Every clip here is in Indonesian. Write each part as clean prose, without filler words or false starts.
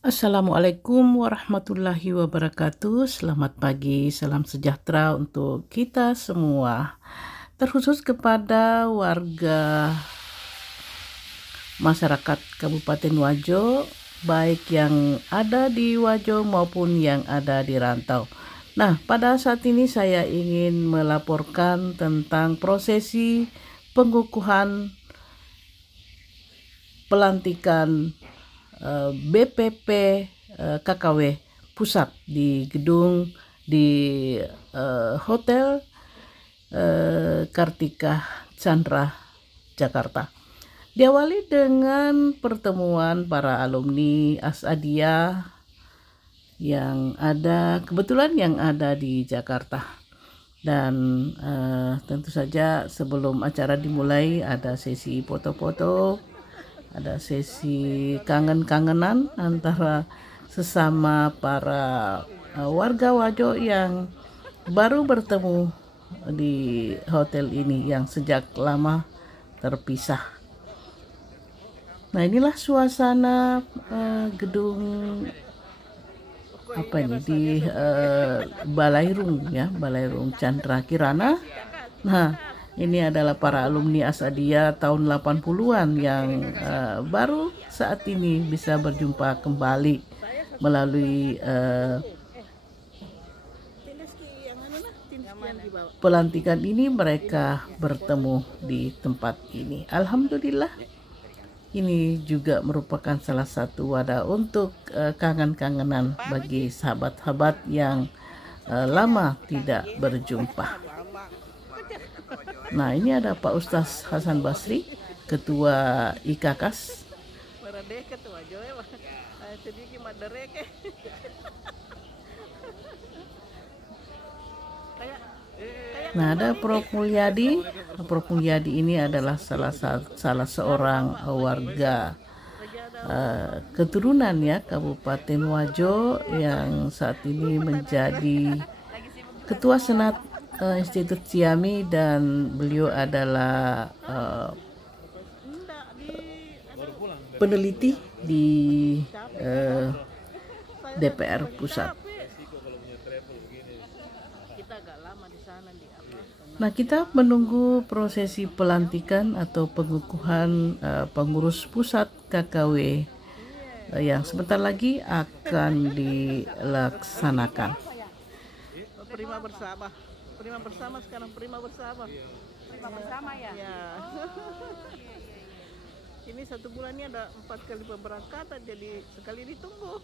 Assalamualaikum warahmatullahi wabarakatuh. Selamat pagi, salam sejahtera untuk kita semua. Terkhusus kepada warga masyarakat Kabupaten Wajo, baik yang ada di Wajo maupun yang ada di rantau. Nah, pada saat ini saya ingin melaporkan tentang prosesi pengukuhan pelantikan BPP KKW Pusat di gedung di Hotel Kartika Chandra, Jakarta. Diawali dengan pertemuan para alumni Asadia kebetulan yang ada di Jakarta. Dan tentu saja sebelum acara dimulai ada sesi foto-foto, ada sesi kangen-kangenan antara sesama para warga Wajo yang baru bertemu di hotel ini yang sejak lama terpisah. Nah, inilah suasana gedung di Balairung Chandra Kirana. Nah, ini adalah para alumni Asadia tahun 80-an yang baru saat ini bisa berjumpa kembali melalui pelantikan ini. Mereka bertemu di tempat ini. Alhamdulillah, ini juga merupakan salah satu wadah untuk kangen-kangenan bagi sahabat-sahabat yang lama tidak berjumpa. Nah, ini ada Pak Ustaz Hasan Basri, Ketua IKAKAS. Nah, ada Prof Mulyadi. Prof Mulyadi ini adalah salah seorang warga keturunan Kabupaten Wajo yang saat ini menjadi Ketua Senat Institut Siami, dan beliau adalah peneliti di DPR Pusat. Nah, kita menunggu prosesi pelantikan atau pengukuhan pengurus pusat KKW yang sebentar lagi akan dilaksanakan. Prima bersama sekarang Prima bersama ya. Ini 1 bulan ini ada 4 kali pemberangkatan, jadi sekali ditunggu.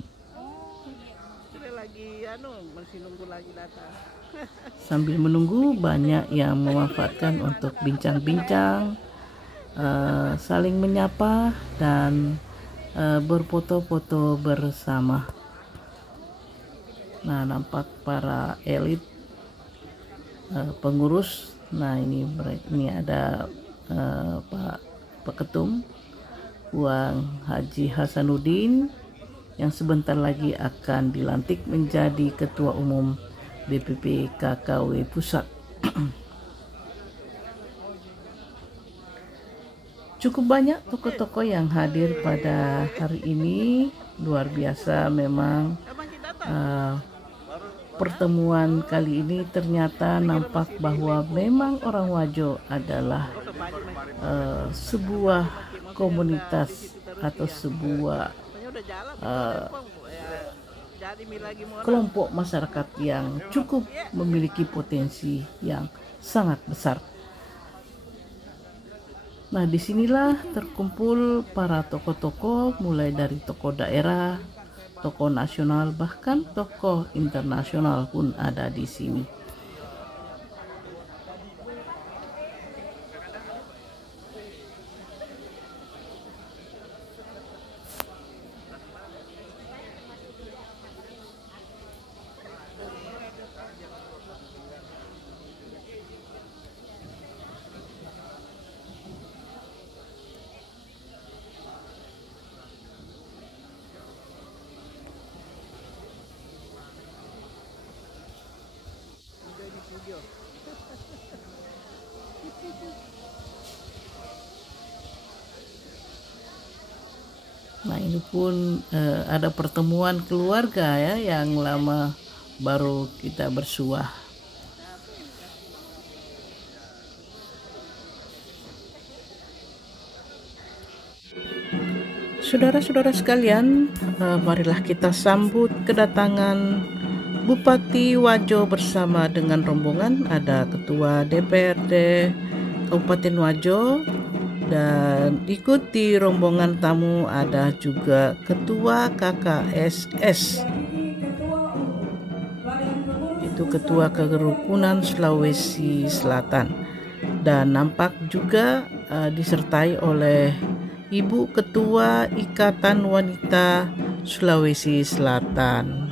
Sudah lagi masih nunggu lagi datang. Sambil menunggu, banyak yang memanfaatkan untuk bincang-bincang, saling menyapa dan berfoto-foto bersama. Nah, nampak para elit pengurus. Nah, ini ada Pak Ketum Puang Haji Hasanuddin yang sebentar lagi akan dilantik menjadi Ketua Umum BPP KKW Pusat. Cukup banyak tokoh-tokoh yang hadir pada hari ini. Luar biasa memang. Pertemuan kali ini ternyata nampak bahwa memang orang Wajo adalah sebuah komunitas atau sebuah kelompok masyarakat yang cukup memiliki potensi yang sangat besar. Nah, disinilah terkumpul para tokoh-tokoh, mulai dari tokoh daerah, tokoh nasional, bahkan tokoh internasional pun ada di sini. Nah, ini pun ada pertemuan keluarga ya yang lama baru kita bersuah. Saudara-saudara sekalian, marilah kita sambut kedatangan Bupati Wajo bersama dengan rombongan. Ada Ketua DPRD Kabupaten Wajo, dan ikut di rombongan tamu ada juga Ketua KKSS, itu Ketua Kerukunan Sulawesi Selatan, dan nampak juga disertai oleh Ibu Ketua Ikatan Wanita Sulawesi Selatan.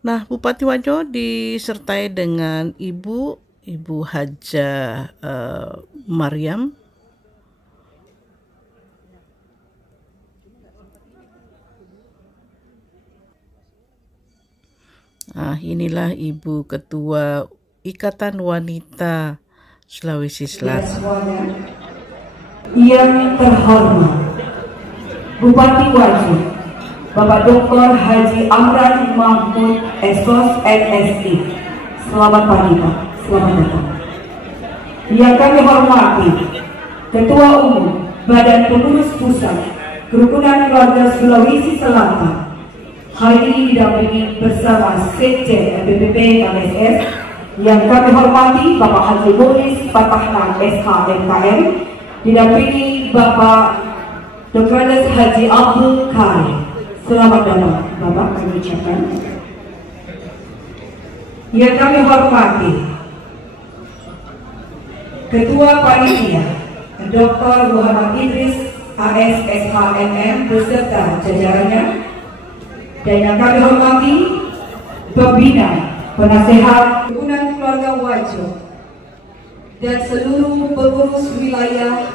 Nah, Bupati Wajo disertai dengan Ibu Haja Mariam. Nah, inilah Ibu Ketua Ikatan Wanita Sulawesi Selatan. Yang terhormat Bupati Wajo Bapak Dr. Haji Amran Mahmud SOS NSI. Selamat pagi Pak, selamat datang. Yang kami hormati Ketua Umum Badan Pengurus Pusat Kerukunan Keluarga Sulawesi Selatan, hari ini didampingi bersama Sekjen BPP KKSS. Yang kami hormati Bapak Haji Boris Patahnan SH MKM, didampingi Bapak Dr. Haji Abdul Karim. Selamat datang Bapak, kami ucapkan. Yang kami hormati Ketua Panitia Dr. Muhammad Idris AS SHMM beserta jajarannya, dan yang kami hormati Pembina Penasehat Kerukunan Keluarga Wajo dan seluruh pengurus wilayah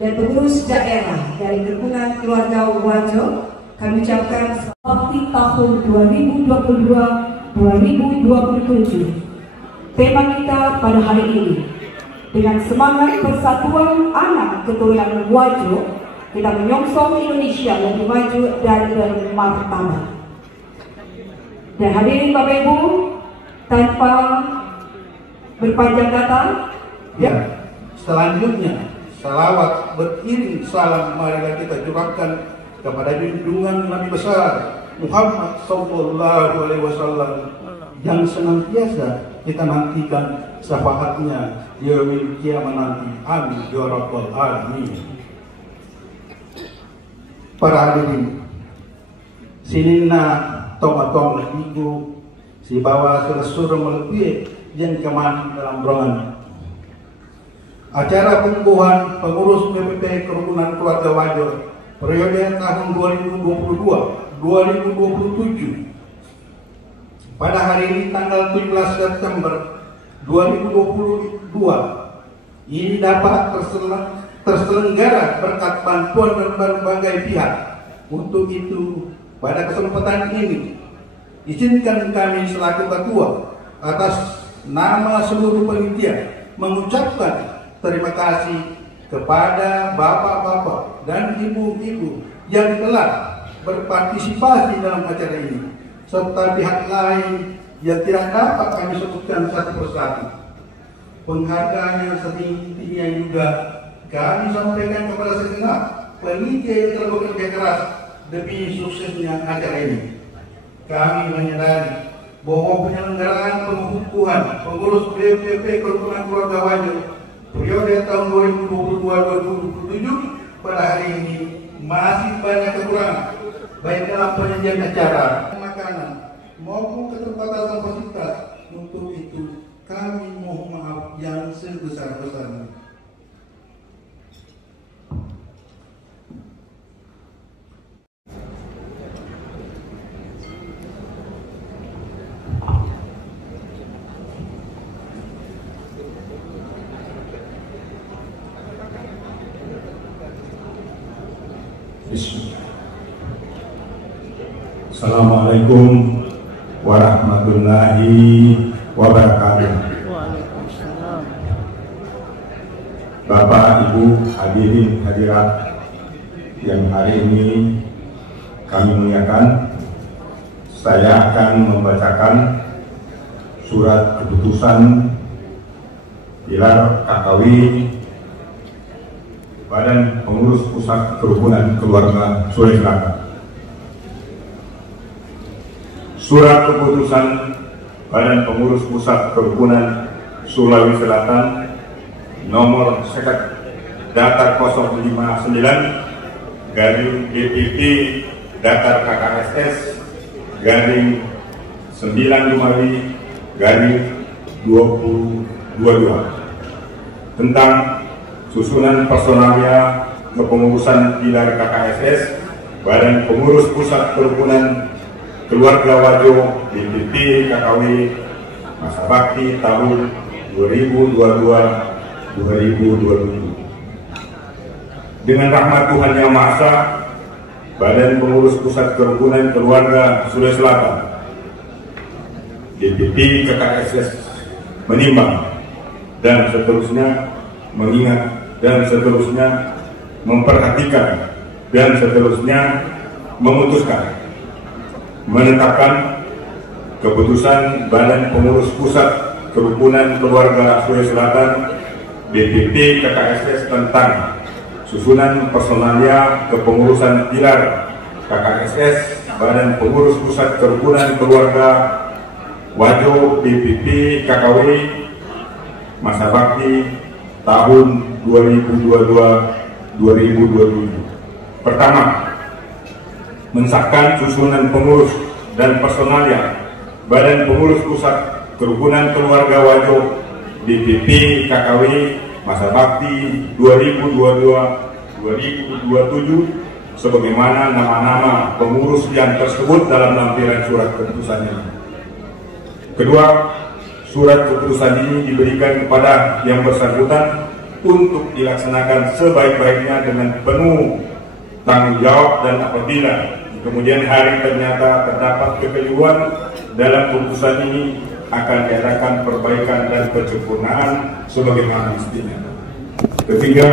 dan pengurus daerah dari Kerukunan Keluarga Wajo. Kami ucapkan bakti tahun 2022-2027. Tema kita pada hari ini, dengan semangat persatuan anak keturunan Wajo, kita menyongsong Indonesia lebih maju dan bermartabat. Dan hadirin Bapak Ibu, tanpa berpanjang kata, ya, selanjutnya salawat beriring salam marilah kita curahkan kepada junjungan Nabi besar Muhammad Sallallahu Alaihi Wasallam yang senantiasa kita nantikan syafaatnya di yaumil kiamat nanti. Amin ya rabbal alamin. Para hadirin, sinina tong-tong ibu si bawa surat melepui yang keman dalam ruangan acara pengukuhan pengurus BPP Kerukunan Keluarga Wajo periode tahun 2022-2027 pada hari ini tanggal 17 September 2022 ini dapat terselenggara berkat bantuan dari berbagai pihak. Untuk itu, pada kesempatan ini izinkan kami selaku ketua atas nama seluruh panitia mengucapkan terima kasih kepada bapak-bapak dan ibu-ibu yang telah berpartisipasi dalam acara ini, serta pihak lain yang tidak dapat kami sebutkan satu persatu. Penghargaan yang setinggi-tingginya juga kami sampaikan kepada segenap panitia yang telah bekerja keras demi suksesnya acara ini. Kami menyadari bahwa penyelenggaraan pengukuhan pengurus BPP Kerukunan Keluarga Wajo periode tahun 2022-2027 pada hari ini masih banyak kekurangan, baik dalam penyajian acara, makanan, maupun keterbatasan fasilitas. Untuk itu kami mohon maaf yang sebesar-besarnya. Assalamualaikum warahmatullahi wabarakatuh. Waalaikumsalam. Bapak, Ibu, hadirin hadirat yang hari ini kami muliakan, saya akan membacakan surat keputusan pilar KKW Badan Pengurus Pusat Kerukunan Keluarga Sulawesi Selatan. Surat keputusan Badan Pengurus Pusat Kerukunan Sulawesi Selatan nomor seket datar 059 garing DPP datar KKSS garing 9 Dumadi garing 2022 tentang susunan personalia kepengurusan pilar KKSS Badan Pengurus Pusat Kerukunan Keluarga Wajo DPP KKW masa bakti tahun 2022-2027. Dengan rahmat Tuhan Yang Maha Esa, Badan Pengurus Pusat Kerukunan Keluarga Sulawesi Selatan DPP KKSS menimbang dan seterusnya mengingat dan seterusnya memperhatikan dan seterusnya memutuskan menetapkan keputusan Badan Pengurus Pusat Kerukunan Keluarga Sulawesi Selatan DPP KKSS tentang susunan personalia kepengurusan pilar KKSS Badan Pengurus Pusat Kerukunan Keluarga Wajo DPP KKW masa bakti tahun 2022-2027. Pertama, mensahkan susunan pengurus dan personalia Badan Pengurus Pusat Kerukunan Keluarga Wajo DPP KKW masa bakti 2022-2027 sebagaimana nama-nama pengurus yang tersebut dalam lampiran surat keputusan ini. Kedua, surat keputusan ini diberikan kepada yang bersangkutan untuk dilaksanakan sebaik-baiknya dengan penuh tanggung jawab, dan apabila di kemudian hari ternyata terdapat kekeliruan dalam keputusan ini akan diadakan perbaikan dan penyempurnaan sebagaimana mestinya. Ketiga,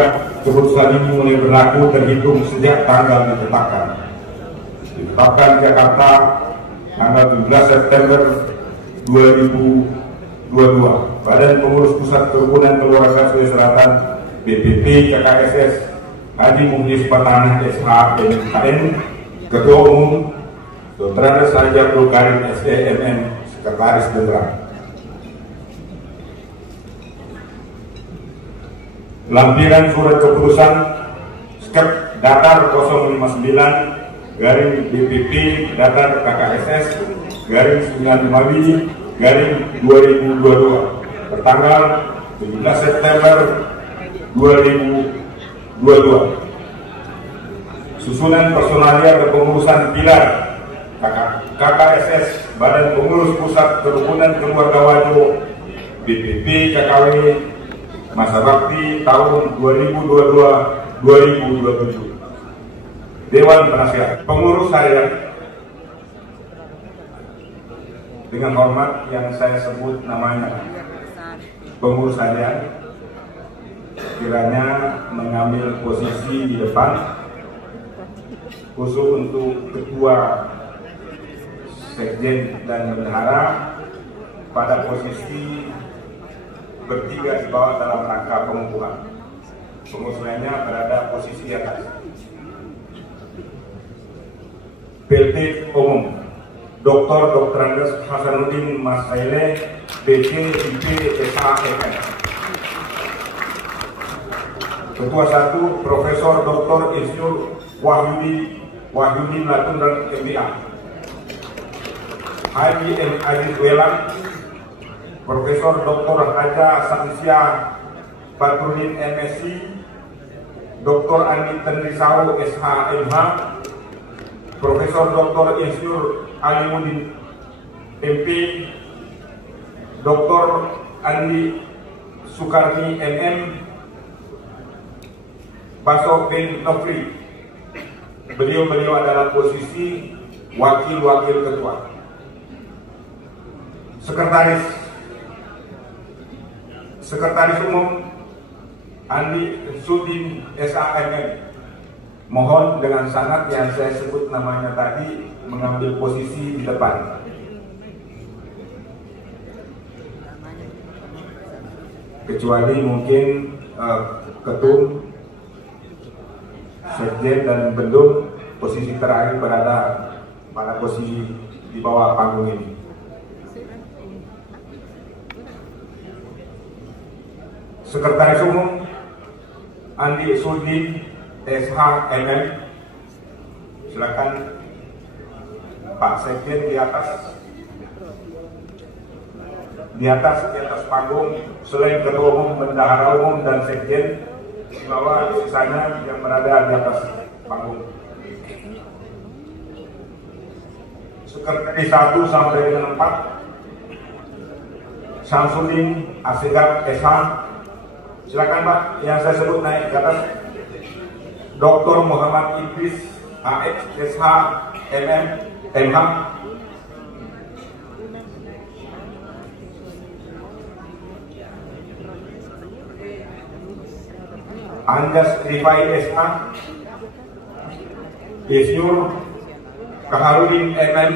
keputusan ini mulai berlaku terhitung sejak tanggal ditetapkan. Ditetapkan Jakarta tanggal 17 September 2022. Badan Pengurus Pusat Kerukunan Keluarga Sulawesi Selatan BPP KKSS Haji Muhlis Patana SHMKM, Ketua Umum Dr. Andes Haji Abdul Karim SEMM, Sekretaris Jenderal. Lampiran surat keputusan skep datar 059 garing DPP datar KKSS garing 95 garing 2022 bertanggal 17 September 2022. Susunan personalia kepengurusan pilar KKSS Badan Pengurus Pusat Kerukunan Keluarga Wajo BPP KKW masa bakti tahun 2022-2027. Dewan Penasihat Pengurus Harian, dengan hormat yang saya sebut namanya pengurus harian, kiranya mengambil posisi di depan, khusus untuk ketua, sekjen dan bendahara pada posisi bertiga di bawah dalam rangka pengukuhan. Pengurus lainnya berada posisi atas. PLT Umum Dr. Andes Hasanuddin Mas Haile PC IP SHMKM. Ketua 1 Profesor Dr. Insinyur Wahyudi Latundan MBA. Haji M. Aziz Welan, Profesor Dr. Haja Samsia Badrudin MSc, Dr. Andi Tendrisau SHMH, Profesor Dr. Insinyur Alimuddin MP, Dr. Andi Sukarni MM, Baso bin Nofri. Beliau adalah posisi wakil-wakil ketua. Sekretaris Sekretaris Umum Andi Sudin SAMM, mohon dengan sangat yang saya sebut namanya tadi mengambil posisi di depan. Kecuali mungkin ketum, sekjen dan bendung posisi terakhir berada pada posisi di bawah panggung ini. Sekretaris Umum Andi Sudin SHMM, silakan Pak Sekjen di atas panggung. Selain Ketua Umum, Bendahara Umum dan Sekjen, di bawah sisanya yang berada di atas panggung. Sekretaris 1 sampai dengan 4 Samsudin Asegaf SH, silakan Pak, yang saya sebut naik ke atas. Dr. Muhammad Idris AH SH MM MH, Anjas Rifai SH, Isyur Kaharudin MM,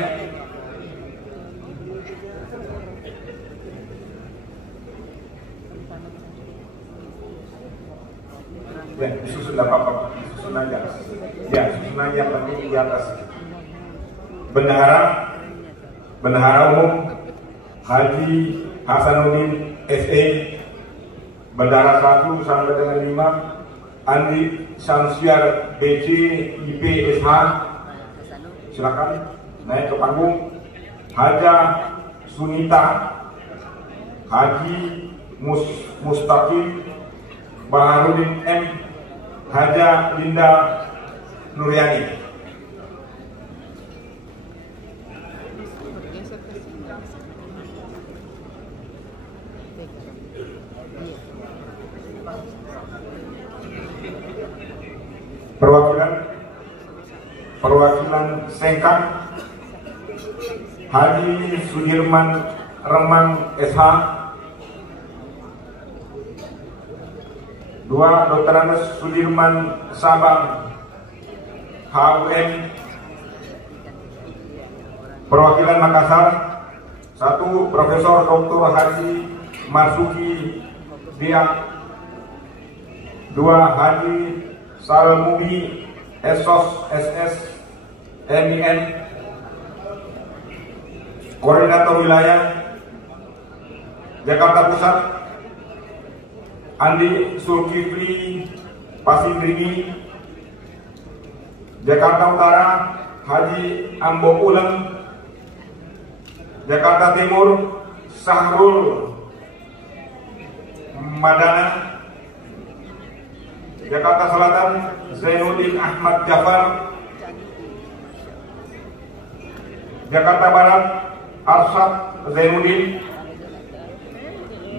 ya, disusun apa-apa, disusun aja. Ya, susun aja penting di atas. Bendahara Umum Haji Hasanuddin SE, Bendahara 1 sampai dengan 5 Andi Samsiar BC IP SH, silakan naik ke panggung. Haja Sunita Haji Mustaqim Baharudin M, Haja Linda Nuryani. Perwakilan Sengkang Haji Sudirman Remang SH, 2 Dr. Andes Sudirman Sabang HUM. Perwakilan Makassar 1 Profesor Dr. Haji Marsuki Biak, 2 Haji Salmumi Esos SS MIN. Koordinator Wilayah Jakarta Pusat Andi Zulkifli Pasindringi. Jakarta Utara Haji Ambo Uleng. Jakarta Timur Sahrul Madana. Jakarta Selatan Zainuddin Ahmad Jafar. Jakarta Barat Arsyad Zainuddin.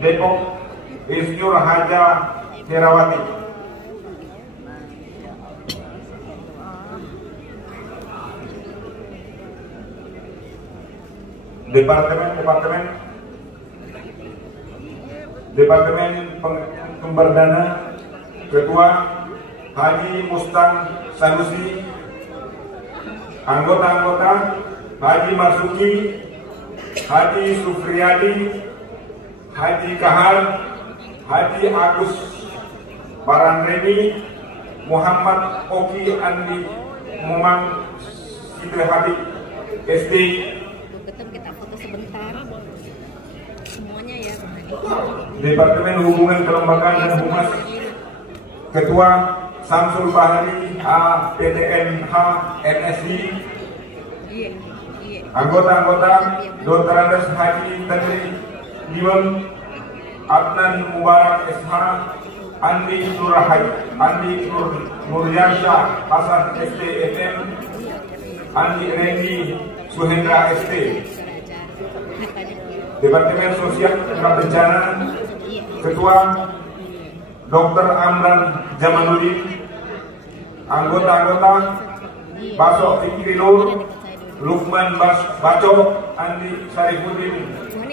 Depok Isyur Haja Herawati. Departemen Pemberdana Ketua Haji Mustang Sanusi. Anggota-anggota Haji Marsuki, Haji Sufriyadi, Haji Kahar, Haji Agus Barandreni, Muhammad Oki Andi Mumang Sidre Habib SD. Kita foto sebentar semuanya ya. Departemen Hubungan Kelembagaan dan Humas Ketua Samsul Bahari APTNH NSI. Anggota-anggota Dr. Andes Haji Tadri Diwan, Adnan Mubarak SH, Andi Surahai, Andi Nuryansyah Hasan STFM, Andi Rendi Suhendra ST. Departemen Sosial dan Bencana Ketua Dr. Amran Jamaluddin. Anggota-anggota Baso Fikri Nur, Lukman Baco, Andi Sarifuddin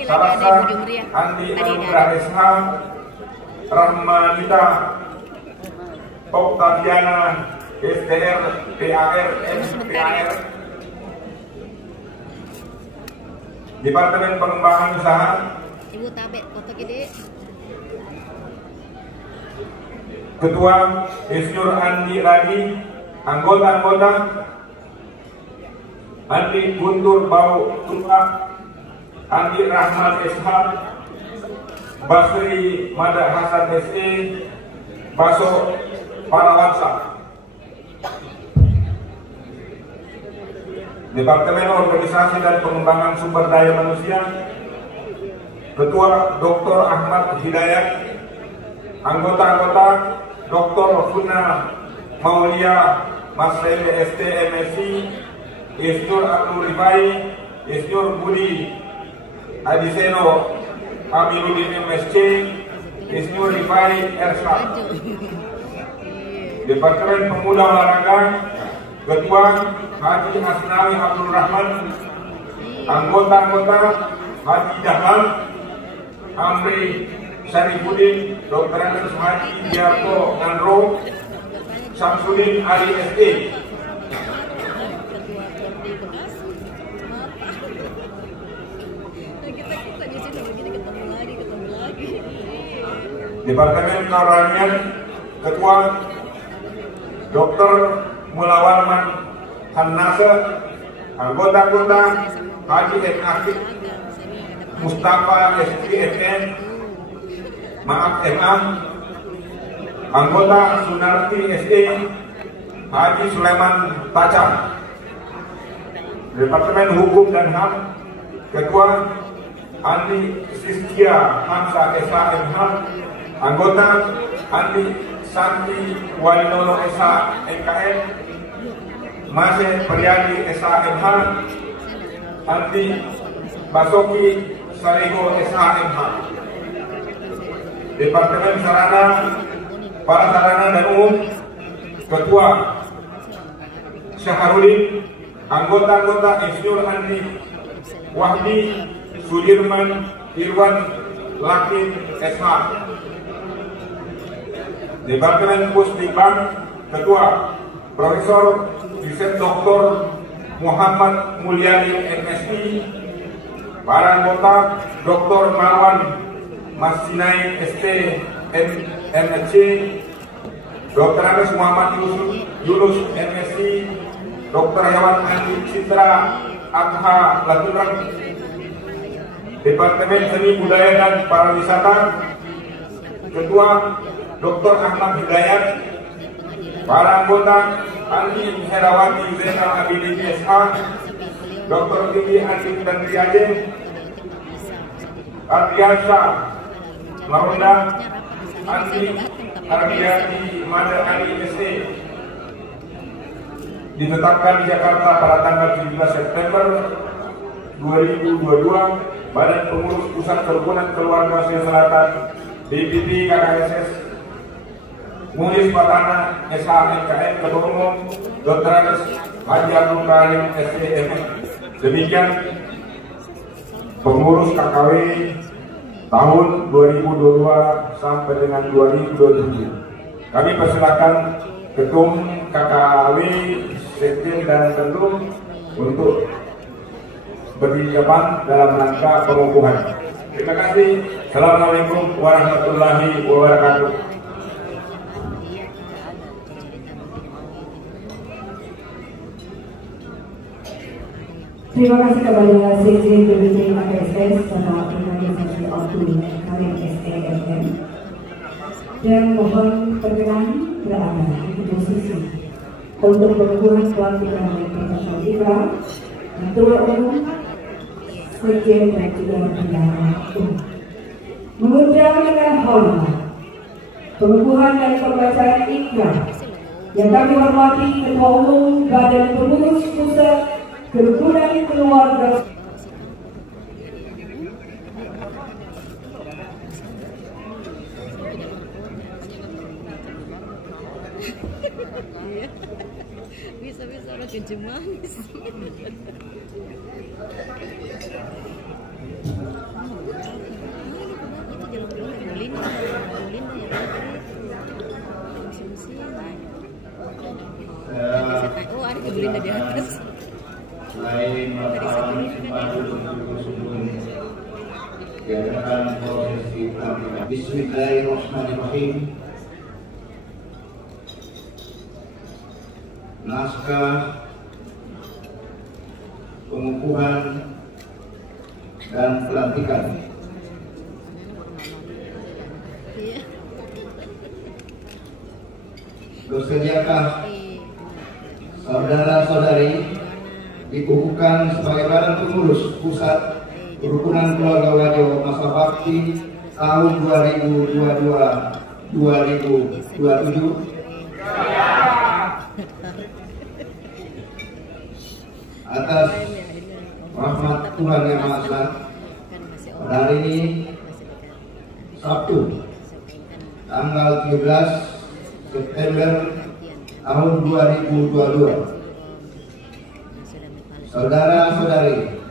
Salasa, Andi Anugrah SH, Rahmanita Octaviana STR PAR MPAR. Departemen Pengembangan Usaha Ibu Tabet foto gede. Ketua Insinyur Andi Radi. Anggota-anggota Andi Guntur Bau Tua, Andi Rahman SH, Basri Mada Hasan SE, Baso Parawansa. Departemen Organisasi dan Pengembangan Sumber Daya Manusia, Ketua Dr. Ahmad Hidayat. Anggota-anggota Dr. Funa Maulia Mas Rene ST MSc, Insinyur Abdul Rifai, Insinyur Budi Adiseno Aminuddin MSc, Insinyur Rifai Ersa. Departemen Pemuda Olahraga, Ketua Haji Asnawi Abdul Rahman. Anggota-anggota Haji Dahlan, Amri Syarifuddin, Dr. Andes Haji Diarto Nandro, Samsudin Ali SE. Departemen Keoranian, Ketua Dr. Mulawarman Hannase. Anggota-anggota Haji M. Akib Mustafa SPFN, Maaf MA. Anggota Sunarti SE Haji Sulaiman Taca. Departemen Hukum dan HAM, Ketua Andi Siskia Hamsa SHMH. Anggota Andi Santi Walinono SH MKM, Mase Priadi SHMH, Andi Basoki Sarigo SHMH. Departemen Sarana Prasarana dan Umum, Ketua Syahrudin. Anggota-anggota Insinyur Andi Wahdi Sudirman Irwan Lakin SH. Departemen Pusdikbud, Ketua Profesor Yusef Dr. Muhammad Mulyani MSI. Para anggota Dr. Marwan Masinai ST MSc, Dr. Anas Muhammad Yunus MSc, Dr. Hewan Andi Citra Adha Laturang. Departemen Seni Budaya dan Pariwisata, Ketua Dr. Ahmad Hidayat. Para anggota Andi Herawati Zainal Abidin SH, Dr. Tinggi Andi dan Triajen, Ardiansa Launda, Andi Ardiati Mada Ali SE. Ditetapkan di Jakarta pada tanggal 17 September 2022. Badan Pengurus Pusat Kerukunan Keluarga Sulawesi Selatan BPT KKSS Munis Patana SH MKM. Ketua Umum Dr. Anas Haji Abdul Karim STM. Demikian pengurus KKW tahun 2022 sampai dengan 2027. Kami persilakan Ketum KKW, Sekjen dan Ketum untuk berdiri depan dalam rangka pengukuhan. Terima kasih. Assalamualaikum warahmatullahi wabarakatuh. Terima kasih kepada Sekjen PBB KKSS Bapak Organisasi Abdul Karim STM, dan mohon perkenan berada di posisi untuk pengukuhan pelantikan Profesor Ika, Ketua Umum, Sekjen dan juga Bendahara Umum. Mengundang dengan hormat pengukuhan dan pembacaan ikrar yang kami hormati Ketua Umum Badan Pengurus Pusat Kerukunan Keluarga Bisa-bisa orang kencing manis. Itu jalan-jalan yang Oh, ada kebelinda di atas. Selain melakukan sepatu sebelum diadakan prosesi pelantikan. Bismillahirrahmanirrahim. Naskah pengukuhan dan pelantikan. Bersediakah saudara-saudari dikukuhkan sebagai badan pengurus pusat Kerukunan Keluarga Wajo masa bakti tahun 2022-2027 atas rahmat Tuhan Yang Maha Esa. Pada hari ini Sabtu tanggal 17 September tahun 2022, saudara-saudari,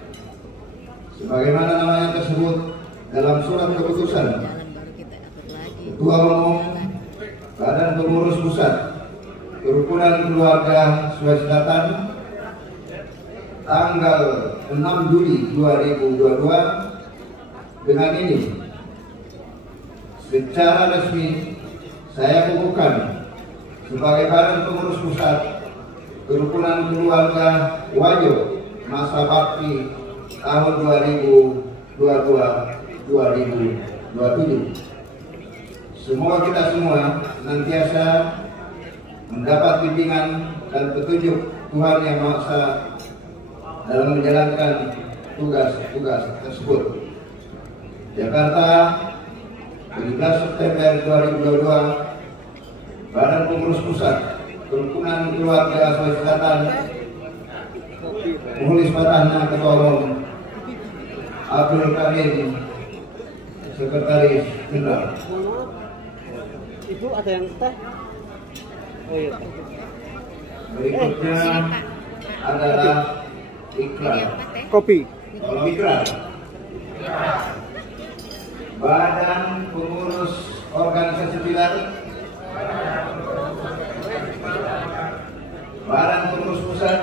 sebagaimana namanya tersebut dalam surat keputusan Ketua Umum Badan Pengurus Pusat Kerukunan Keluarga Sulawesi Selatan tanggal 6 Juli 2022, dengan ini secara resmi saya kukuhkan sebagai Badan Pengurus Pusat Kerukunan Keluarga Wajo masa bakti tahun 2022-2027. Semoga kita semua senantiasa mendapat bimbingan dan petunjuk Tuhan Yang Maha Esa dalam menjalankan tugas-tugas tersebut. Jakarta, 17 September 2022, Badan Pengurus Pusat Kerukunan Keluarga Sulawesi Selatan, Muhlis Patahna Ketua Umum, Abdul Karim Sekretaris Jenderal. Ibu ada yang teh? Oh iya. Berikutnya adalah ikrar. Kopi. Tolong ikrar. Badan Pengurus Organisasi Pilar, Badan Pengurus Pusat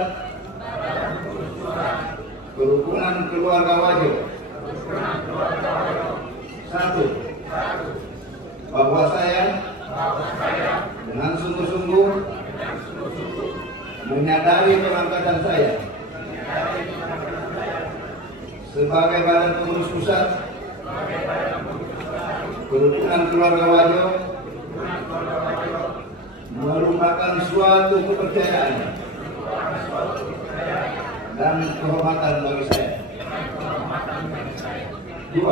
Kerukunan Keluarga Wajo. 1. Bahwa saya dengan sungguh-sungguh menyadari pengangkatan saya sebagai Badan Pengurus Pusat Kerukunan Keluarga Wajo merupakan suatu kepercayaan dan kehormatan bagi saya. 2.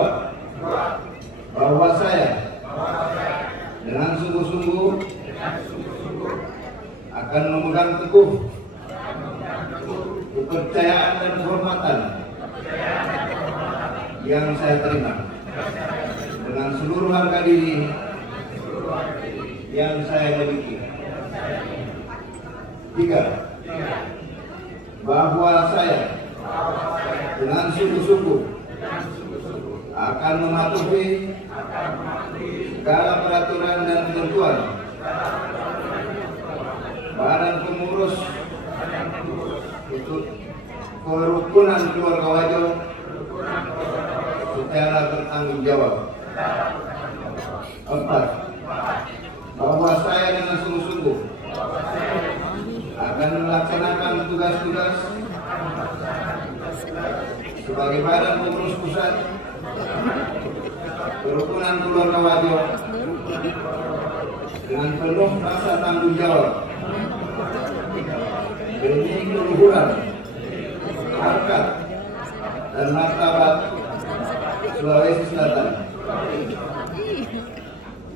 Bahwa saya dengan sungguh-sungguh akan memegang teguh kepercayaan dan kehormatan yang saya terima dengan seluruh harga diri yang saya miliki. 3. Bahwa saya dengan sungguh-sungguh akan mematuhi segala peraturan dan ketentuan Badan Pengurus Kerukunan Keluarga Wajo secara bertanggung jawab. 4. Bahwa saya dengan sungguh-sungguh akan melaksanakan tugas-tugas sebagai Badan Pengurus Pusat Kerukunan Keluarga Wajo dengan penuh rasa tanggung jawab demi keluhuran, harkat, dan martabat Sulawesi Selatan.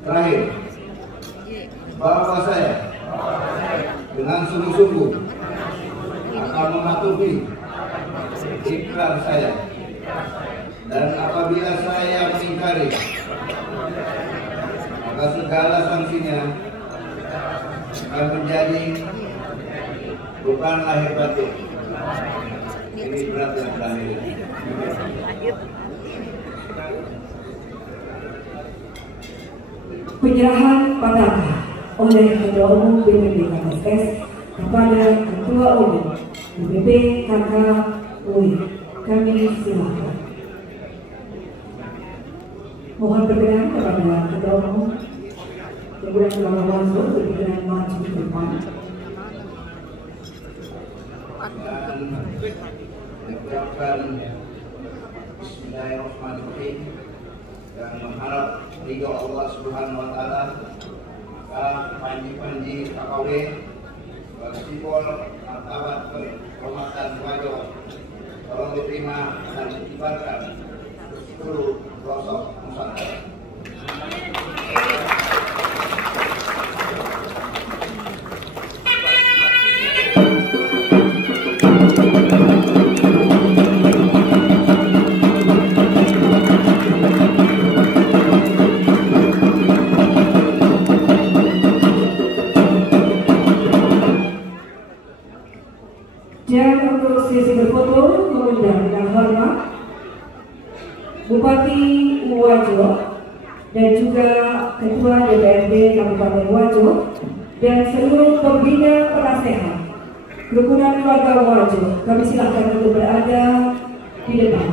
Terakhir, bahwa saya dengan sungguh-sungguh akan mematuhi ikrar saya, dan apabila saya mengingkari, maka segala sanksinya akan menjadi beban lahir batin. Ini berat yang terakhir. penyerahan padaha oleh Ketua Umum BPP KKSS kepada Ketua Umum BPP KKUI. Kami silakan. Mohon berkenan kepada Ketua Umum Kemudian Bapak Wanso berkenan maju ke depan. Dan mengucapkan Bismillahirrahmanirrahim dan mengharap ridho Allah Subhanahu wa taala panji-panji KKW bersimbol martabat kehormatan Wajo tolong diterima dan dikibarkan ke seluruh pelosok Nusantara. Dan untuk sesi berfoto mengundang dengan hormat Bupati Wajo dan juga Ketua DPRD Kabupaten Wajo dan seluruh pembina penasehat kerukunan keluarga Wajo. Kami silakan untuk berada di depan.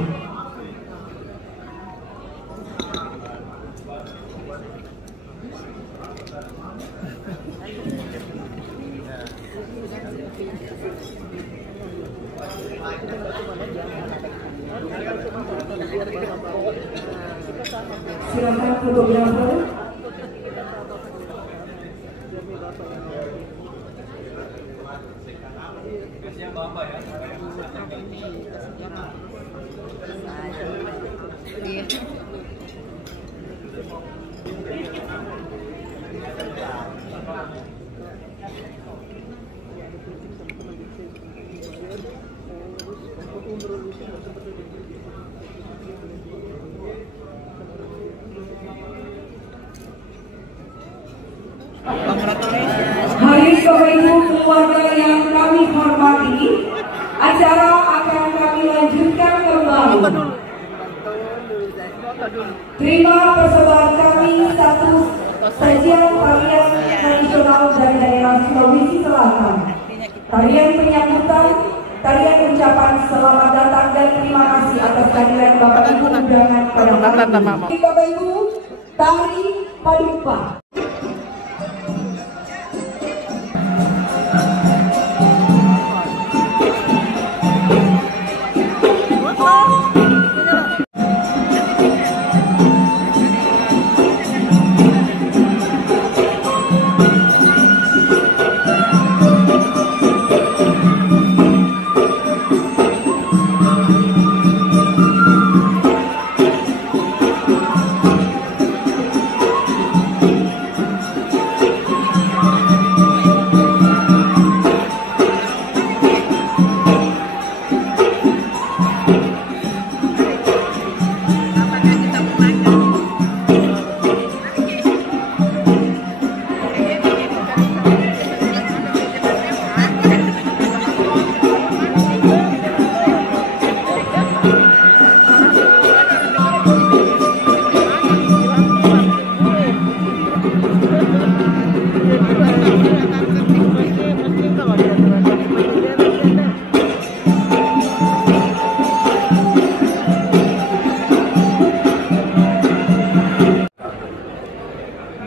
Silakan fotografer. Hari Bapak Ibu keluarga yang kami hormati, acara akan kami lanjutkan kembali. Terima persembahan kami satu sajian tarian tradisional dari daerah Sulawesi Selatan. Tarian penyambutan, tarian ucapan selamat datang dan terima kasih atas kehadiran Bapak Ibu undangan pada hari ini. Bapak Ibu, tari padupa.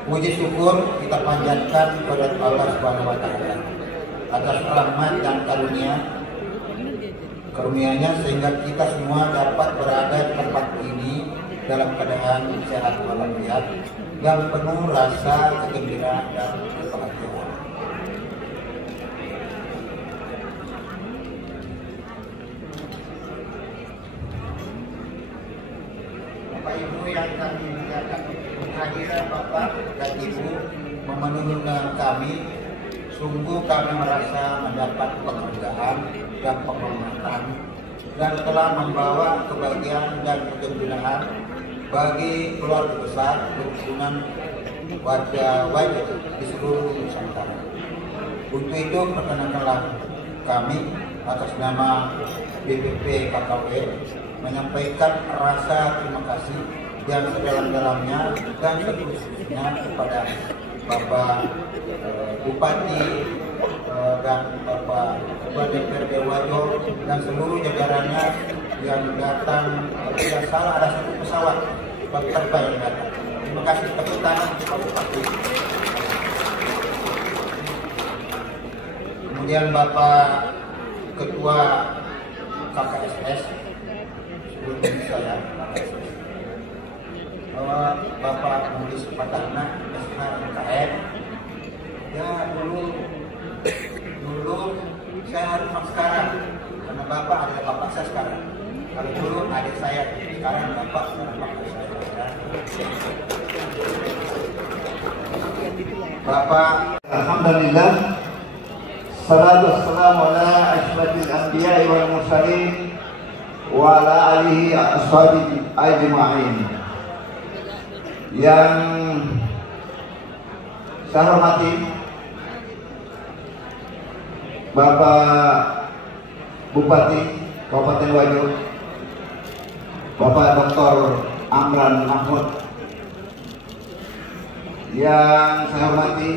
Puji syukur kita panjatkan kepada Allah Subhanahu wa taala atas rahmat dan karunia-Nya sehingga kita semua dapat berada di tempat ini dalam keadaan sehat walafiat dan penuh rasa kegembiraan dan kebahagiaan. Bapak Ibu yang kami muliakan, kehadiran Bapak dan Ibu memenuhi undangan kami. Sungguh kami merasa mendapat penghargaan dan penghormatan dan telah membawa kebahagiaan dan kegembiraan bagi keluarga besar kerukunan warga Wajo di seluruh Nusantara. Untuk itu perkenankanlah kami atas nama BPP KKW menyampaikan rasa terima kasih yang sedalam-dalamnya dan seterusnya kepada Bapak Bupati dan Bapak Ketua DPRD Wajo dan seluruh jajarannya yang datang. Tidak salah ada satu pesawat terbang yang datang. Terima kasih, tepuk tangan Pak Bupati. Kemudian Bapak Ketua KKSS, sebelum saya KKSS, Bapak Mulis Patana SHMKM. Ya dulu saya harus sekarang karena Bapak adalah Bapak saya sekarang. Kalau dulu adik saya, sekarang Bapak adalah Bapak saya. Bapak, alhamdulillah, salatu wassalamu ala asyrafil anbiya'i wal mursalin wa ala alihi ashabihi ajma'in. Yang saya hormati Bapak Bupati Kabupaten Wajo, Bapak Dr. Amran Mahmud. Yang saya hormati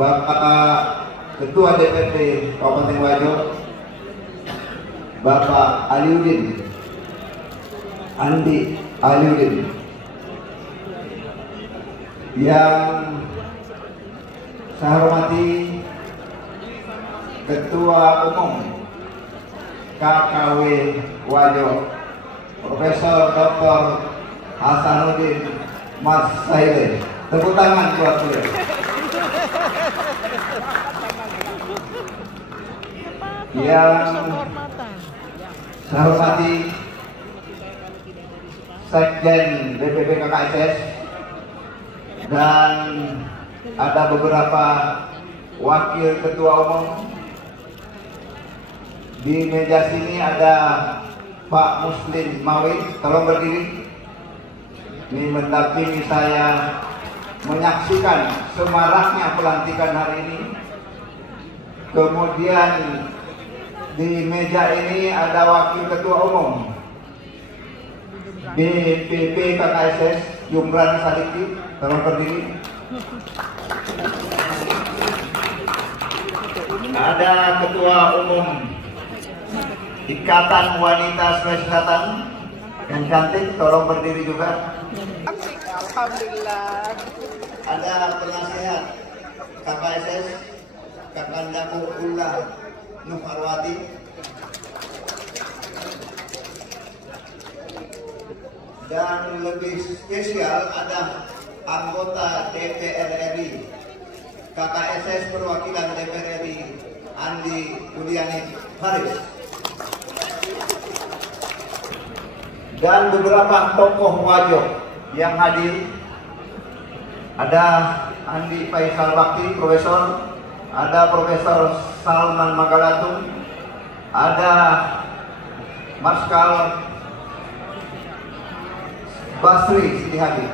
Bapak Ketua DPRD Kabupaten Wajo, Bapak Aliuddin Andi Aliuddin. Yang saya hormati Ketua Umum KKW Wajo, Profesor Dr. Hasanuddin Mas Saile. Tepuk tangan buat beliau. Yang saya hormati Sekjen DPP KKSS dan ada beberapa wakil ketua umum. Di meja sini ada Pak Muslim Mawi, tolong berdiri. Ini mendampingi saya menyaksikan semaraknya pelantikan hari ini. Kemudian di meja ini ada wakil ketua umum BPP KKSS Jumran Sadiki, tolong berdiri. Ada ketua umum Ikatan Wanita Sulawesi Selatan yang cantik, tolong berdiri juga. Alhamdulillah. Ada penasehat KKSS Kakandaku Ullah Nuharwati. Dan lebih spesial ada anggota DPR RI KKSS perwakilan DPR RI Andi Uliani Haris. Dan beberapa tokoh Wajo yang hadir. Ada Andi Faisal Bakti, Profesor. Ada Profesor Salman Magalatung. Ada Marskal Basri Siti Habib.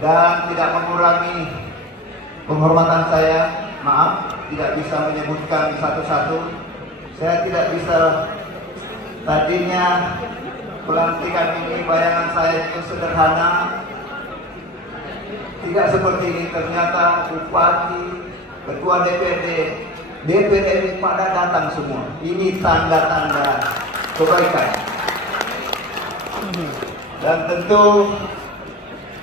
Dan tidak mengurangi penghormatan saya, maaf tidak bisa menyebutkan satu-satu. Saya tidak bisa, tadinya pelantikan ini bayangan saya itu sederhana, tidak seperti ini. Ternyata Bupati, Ketua DPRD, DPR pada datang semua. Ini tanda-tanda kebaikan. Dan tentu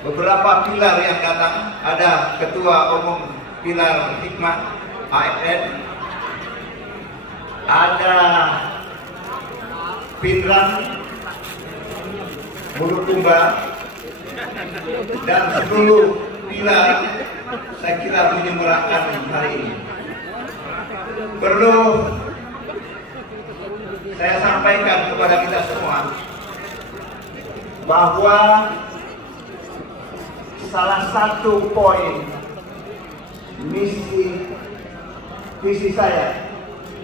beberapa pilar yang datang. Ada Ketua Umum Pilar Hikmah AFN, ada Pinran Bulukumba, dan 10 pilar saya kira menyemarakan hari ini. Perlu saya sampaikan kepada kita semua bahwa salah satu poin visi saya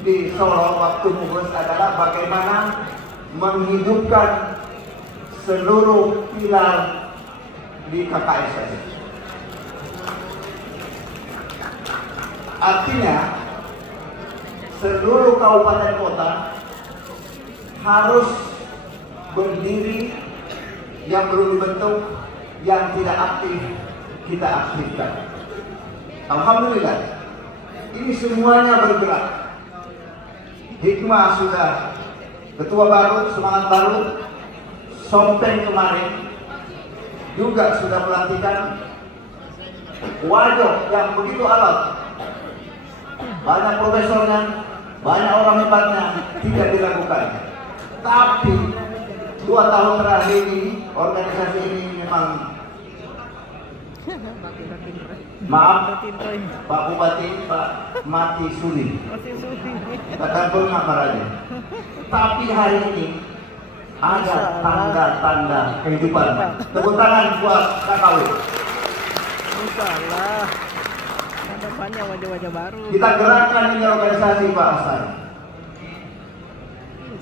di Solo waktu Mubes adalah bagaimana menghidupkan seluruh pilar di KKSS. Artinya seluruh kabupaten kota harus berdiri yang belum dibentuk, yang tidak aktif, kita aktifkan. Alhamdulillah, ini semuanya bergerak. Hikmah sudah, ketua baru, semangat baru, Sompeng kemarin juga sudah pelantikan. Wajo yang begitu alat, banyak profesornya, banyak orang hebatnya, tidak dilakukan. Tapi 2 tahun terakhir ini organisasi ini memang, maaf Pak Bupati, Pak mati suri, katakan pun marahnya. Tapi hari ini ada tanda-tanda kehidupan. Tepuk tangan buat KKW. Salah. Ada banyak wajah-wajah baru. Kita gerakkan ini organisasi Pak Hasan.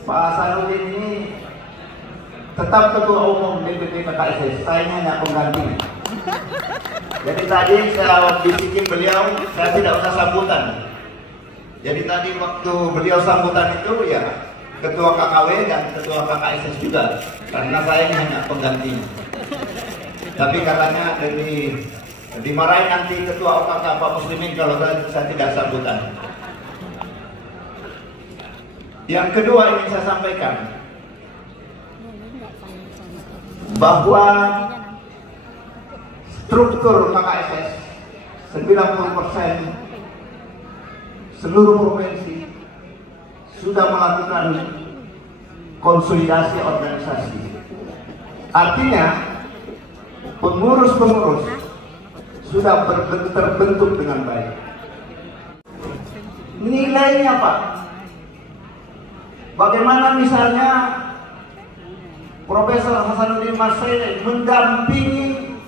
Pak Hasanuddin ini tetap ketua umum DPP PKSS. Saya hanya pengganti. Jadi tadi saya bisikin beliau, saya tidak usah sambutan. Jadi tadi waktu beliau sambutan itu ya ketua KKW dan ketua KKSS juga, karena saya ini hanya pengganti. Tapi katanya dimarahin nanti ketua OKK Pak Muslimin kalau saya tidak sambutan. Yang kedua ingin saya sampaikan bahwa struktur KKSS 90% seluruh provinsi sudah melakukan konsolidasi organisasi. Artinya pengurus-pengurus sudah terbentuk dengan baik. Nilainya Pak, bagaimana misalnya Profesor Hasanuddin Mas'e mendampingi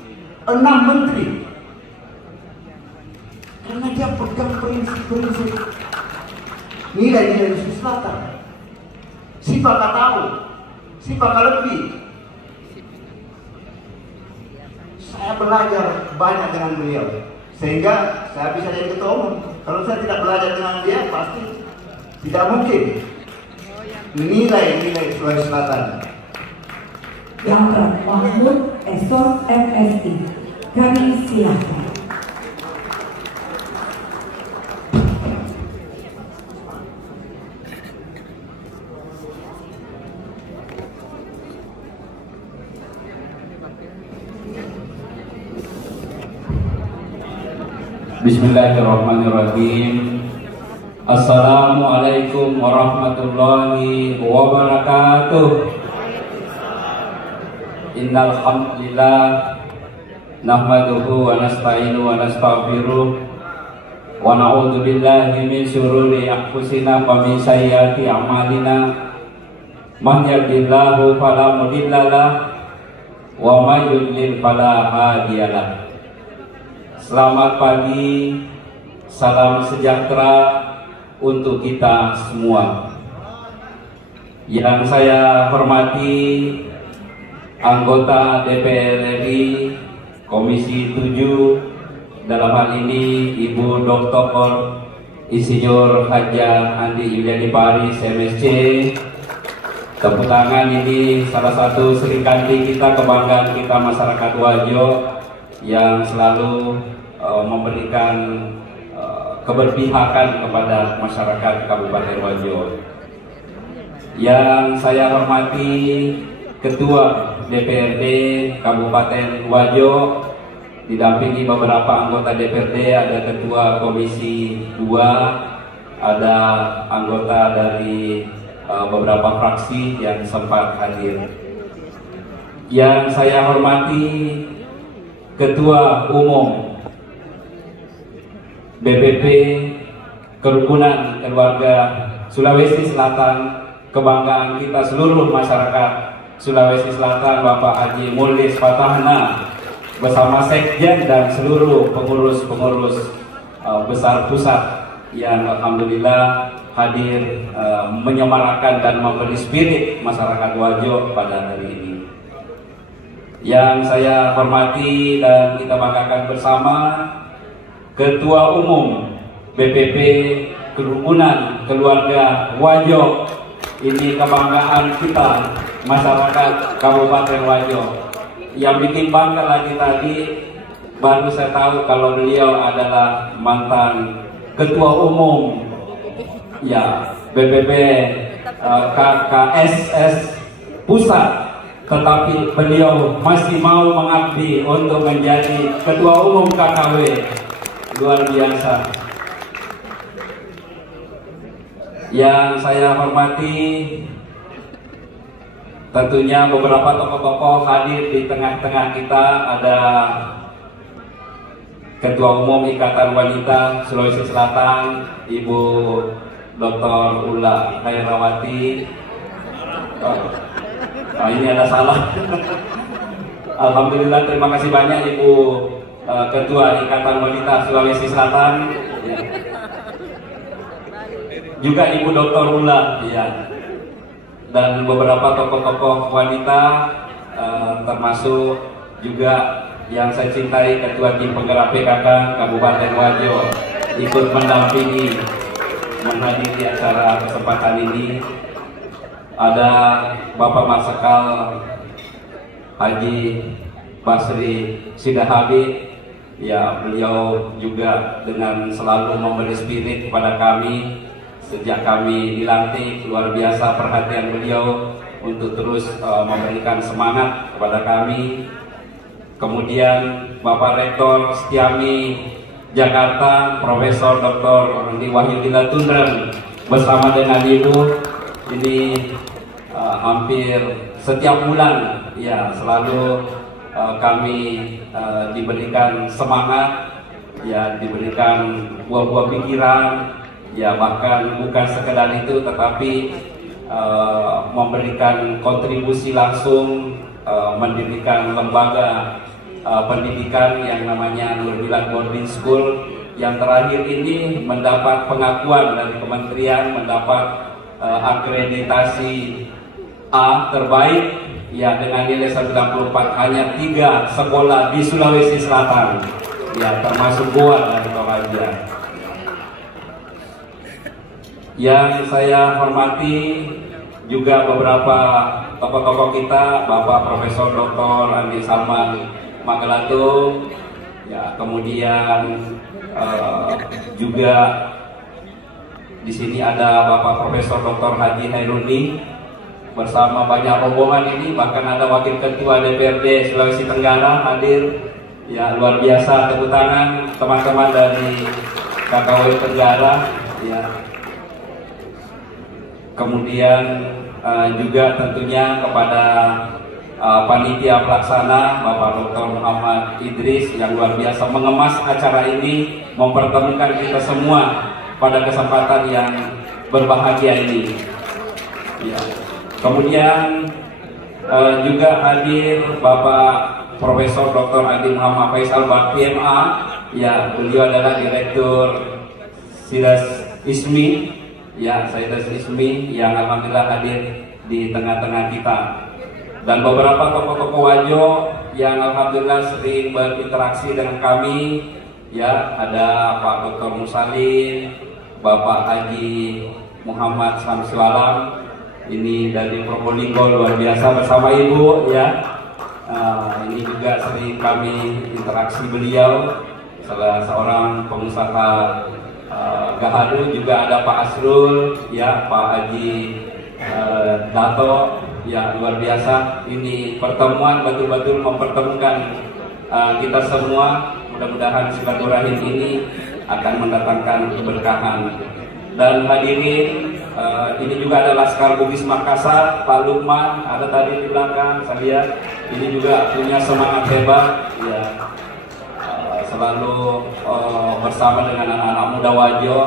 6 menteri, karena dia pegang prinsip-prinsip nilai-nilai Sulawesi Selatan. Si bakal tahu, si bakal lebih. Saya belajar banyak dengan beliau, sehingga saya bisa jadi ketua umum. Kalau saya tidak belajar dengan dia, pasti tidak mungkin. Nilai-nilai Sulawesi Selatan. Yang Mahmud Esos MSI. Kami silakan. Bismillahirrahmanirrahim. Assalamualaikum warahmatullahi wabarakatuh. Innal hamdalillah nahmaduhu wa nasta'inu wa nastaghfiruh wa na'udzu billahi min syururi anfusina wa min sayyiati a'malina. Man yahdihillahu fala mudhillalah wa may yudlil fala hadiyalah. Selamat pagi, salam sejahtera untuk kita semua. Yang saya hormati anggota DPR RI Komisi 7, dalam hal ini Ibu Dr. Insinyur Haja Andi Yuliani Paris MSc. Tepuk tangan, ini salah satu serikandi kita, kebanggaan kita masyarakat Wajo yang selalu memberikan keberpihakan kepada masyarakat Kabupaten Wajo. Yang saya hormati Ketua DPRD Kabupaten Wajo, didampingi beberapa anggota DPRD, ada Ketua Komisi 2, ada anggota dari beberapa fraksi yang sempat hadir. Yang saya hormati Ketua Umum BPP Kerukunan Keluarga Sulawesi Selatan, kebanggaan kita seluruh masyarakat Sulawesi Selatan, Bapak Haji Mullis Fatahna, bersama Sekjen dan seluruh pengurus-pengurus besar pusat yang alhamdulillah hadir menyemarakan dan memberi spirit masyarakat Wajo pada hari ini. Yang saya hormati dan kita banggakan bersama Ketua Umum BPP Kerukunan Keluarga Wajo. Ini kebanggaan kita masyarakat Kabupaten Wajo. yang bikin bangga lagi tadi, baru saya tahu kalau beliau adalah mantan Ketua Umum ya BPP KKSS Pusat, tetapi beliau masih mau mengabdi untuk menjadi Ketua Umum KKW. Luar biasa. Yang saya hormati, tentunya beberapa tokoh-tokoh hadir di tengah-tengah kita. Ada Ketua Umum Ikatan Wanita Sulawesi Selatan, Ibu Dr. Ula Khairawati. Ini ada salah. Alhamdulillah, terima kasih banyak Ibu Ketua Ikatan Wanita Sulawesi Selatan. Ya. Juga Ibu Dr. Ula, ya. Dan beberapa tokoh-tokoh wanita, termasuk juga yang saya cintai Ketua Tim Penggerak PKK Kabupaten Wajo, ikut mendampingi menghadiri acara kesempatan ini. Ada Bapak Marsikal Haji Basri Sidahabib, ya, beliau juga dengan selalu memberi spirit kepada kami sejak kami dilantik. Luar biasa perhatian beliau untuk terus memberikan semangat kepada kami. Kemudian Bapak Rektor Setiami Jakarta, Profesor Dr. Andi Wahyudina Tundran, bersama dengan Ibu, ini hampir setiap bulan ya selalu kami diberikan semangat, ya, diberikan buah-buah pikiran, ya, bahkan bukan sekedar itu, tetapi memberikan kontribusi langsung, mendirikan lembaga pendidikan yang namanya Nur Bilad Boarding School, yang terakhir ini mendapat pengakuan dari kementerian, mendapat akreditasi A terbaik, ya, dengan nilai 94. Hanya 3 sekolah di Sulawesi Selatan, ya, termasuk Goa dan Toraja. Yang saya hormati juga beberapa tokoh-tokoh kita, Bapak Profesor Dr. Andi Salman Magelato, ya, kemudian juga di sini ada Bapak Profesor Dr. Haji Hairuni bersama banyak rombongan ini, bahkan ada Wakil Ketua DPRD Sulawesi Tenggara hadir, ya, luar biasa. Tepuk tangan teman-teman dari KKW Tenggara, ya. Kemudian juga tentunya kepada panitia pelaksana Bapak Dr. Muhammad Idris yang luar biasa mengemas acara ini, mempertemukan kita semua pada kesempatan yang berbahagia ini, ya. Kemudian juga hadir Bapak Profesor Dr. Adi Muhammad Faisal Bak PMA, ya, beliau adalah Direktur Sidas Ismi, ya, Sidas Ismi, yang alhamdulillah hadir di tengah-tengah kita. Dan beberapa tokoh-tokoh Wajo yang alhamdulillah sering berinteraksi dengan kami, ya, ada Pak Dr. Musalim, Bapak Haji Muhammad Samsul Alam, ini dari Probolinggo, luar biasa bersama Ibu, ya. Ini juga sering kami interaksi beliau, salah seorang pengusaha Gahadu. Juga ada Pak Asrul, ya, Pak Haji Dato, ya, luar biasa. Ini pertemuan betul-betul mempertemukan kita semua. Mudah-mudahan silaturahim ini akan mendatangkan keberkahan. Dan hadirin, ini juga ada Laskar Bugis Makassar, Pak Lukman ada tadi di belakang, saya lihat. Ini juga punya semangat hebat, ya, selalu bersama dengan anak-anak muda Wajo,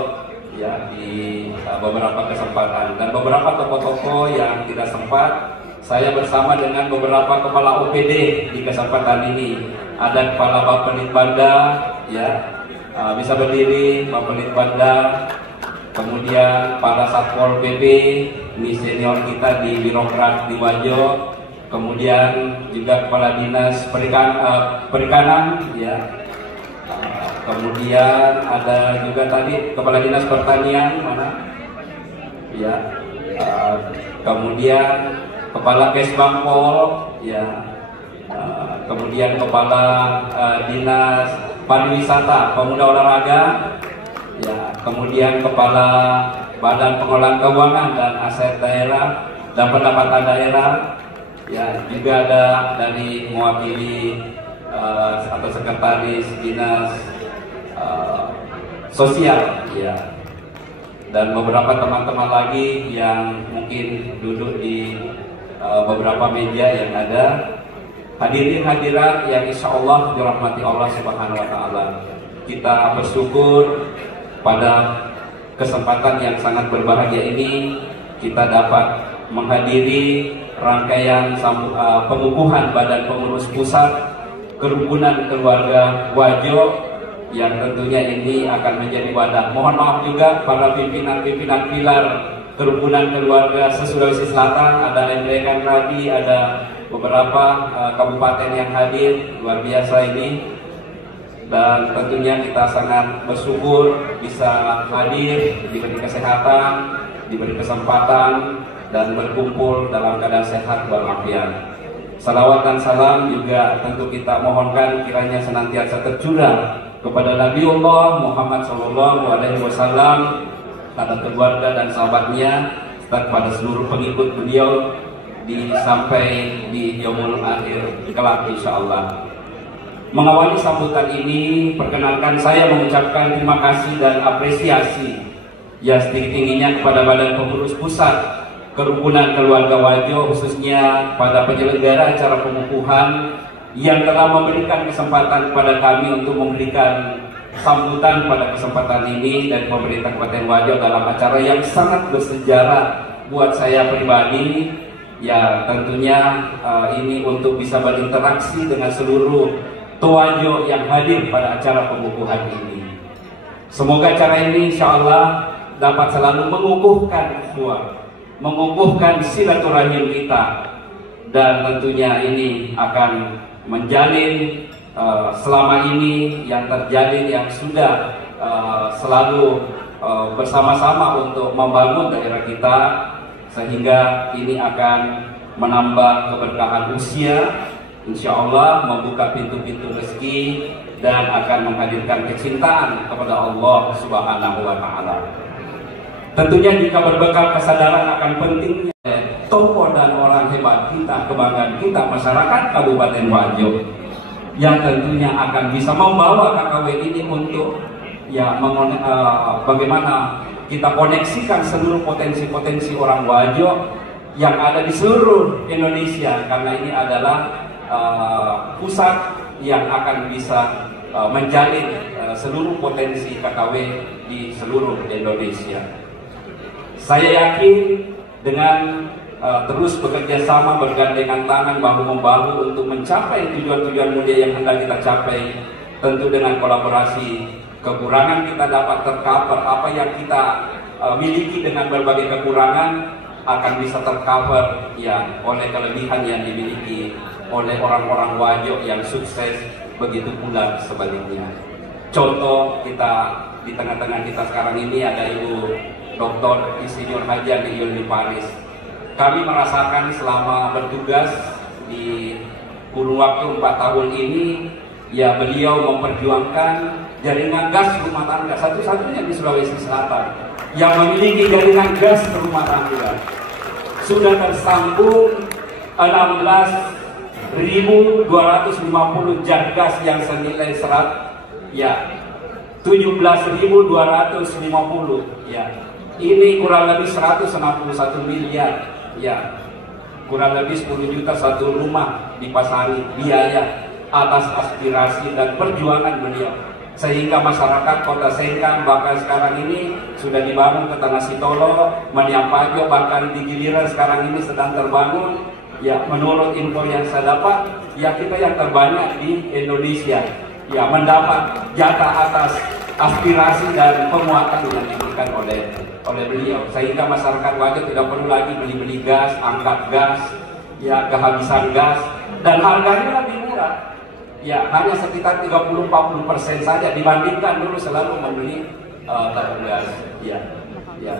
ya, di beberapa kesempatan. Dan beberapa tokoh-tokoh yang tidak sempat, saya bersama dengan beberapa kepala OPD di kesempatan ini. Ada Kepala Bappelit Banda, ya, bisa berdiri Bappelit Banda. Kemudian para Satpol PP, ini senior kita di birokrat di Wajo. Kemudian juga Kepala Dinas Perikanan, ya. Kemudian ada juga tadi Kepala Dinas Pertanian, mana? Ya. Kemudian Kepala Kesbangpol, ya. kemudian Kepala Dinas Pariwisata Pemuda Olahraga, ya, kemudian Kepala Badan Pengelolaan Keuangan dan Aset Daerah dan Pendapatan Daerah, ya, juga ada dari mewakili atau Sekretaris Dinas Sosial, ya, dan beberapa teman-teman lagi yang mungkin duduk di beberapa meja yang ada. Hadirin hadirat yang insya Allah dirahmati Allah Subhanahu wa Ta'ala, kita bersyukur pada kesempatan yang sangat berbahagia ini kita dapat menghadiri rangkaian pengukuhan Badan Pengurus Pusat Kerukunan Keluarga Wajo, yang tentunya ini akan menjadi wadah. Mohon maaf juga para pimpinan-pimpinan pilar Kerukunan Keluarga se-Sulawesi Selatan, ada Endrekan tadi, ada beberapa kabupaten yang hadir, luar biasa ini. Dan tentunya kita sangat bersyukur bisa hadir, diberi kesehatan, diberi kesempatan, dan berkumpul dalam keadaan sehat walafiat. Salawat dan salam juga tentu kita mohonkan kiranya senantiasa tercurah kepada Nabiullah Muhammad SAW, pada keluarga dan sahabatnya, serta kepada seluruh pengikut beliau sampai di yaumul akhir kelak insyaallah. Mengawali sambutan ini, perkenankan saya mengucapkan terima kasih dan apresiasi yang setinggi-tingginya kepada Badan Pengurus Pusat Kerukunan Keluarga Wajo, khususnya pada penyelenggara acara pengukuhan yang telah memberikan kesempatan kepada kami untuk memberikan sambutan pada kesempatan ini dari pemerintah Kabupaten Wajo dalam acara yang sangat bersejarah buat saya pribadi. Ya, tentunya ini untuk bisa berinteraksi dengan seluruh Towajo yang hadir pada acara pengukuhan ini. Semoga acara ini insya Allah dapat selalu mengukuhkan ukhuwah, mengukuhkan silaturahim kita, dan tentunya ini akan menjalin selama ini yang terjalin, yang sudah selalu bersama-sama untuk membangun daerah kita, sehingga ini akan menambah keberkahan usia, insya Allah membuka pintu-pintu rezeki, dan akan menghadirkan kecintaan kepada Allah Subhanahu wa Ta'ala. Tentunya jika berbekal kesadaran akan pentingnya tokoh dan orang hebat kita, kebanggaan kita, masyarakat Kabupaten Wajo, yang tentunya akan bisa membawa KKW ini untuk bagaimana kita koneksikan seluruh potensi-potensi orang Wajo yang ada di seluruh Indonesia, karena ini adalah pusat yang akan bisa menjalin seluruh potensi KKW di seluruh Indonesia. Saya yakin dengan terus bekerja sama, bergandengan tangan, bahu-membahu untuk mencapai tujuan-tujuan mulia yang hendak kita capai, tentu dengan kolaborasi, kekurangan kita dapat tercover, apa yang kita miliki dengan berbagai kekurangan akan bisa tercover ya oleh kelebihan yang dimiliki oleh orang-orang Wajo yang sukses, begitu pula sebaliknya. Contoh kita di tengah-tengah kita sekarang ini ada Ibu Dr. Insinyur Haji Andriul di Paris. Kami merasakan selama bertugas di kurun waktu 4 tahun ini, ya beliau memperjuangkan jaringan gas rumah tangga satu-satunya di Sulawesi Selatan yang memiliki jaringan gas rumah tangga. Sudah tersambung 16.250 jar gas yang senilai ya 17.250 ya. Ini kurang lebih 161 miliar ya. Kurang lebih 10 juta satu rumah dipasari biaya atas aspirasi dan perjuangan beliau. Sehingga masyarakat Kota Sengkang bahkan sekarang ini sudah dibangun ke Tanah Sitolo, Maniampajo, bahkan di Giliran sekarang ini sedang terbangun. Ya, menurut info yang saya dapat, ya kita yang terbanyak di Indonesia ya mendapat jatah atas aspirasi dan penguatan yang diberikan oleh beliau, sehingga masyarakat Wajo tidak perlu lagi beli gas, angkat gas, ya kehabisan gas, dan harganya lebih murah. Ya, hanya sekitar 30-40% saja dibandingkan dulu selalu membeli tabung gas, ya,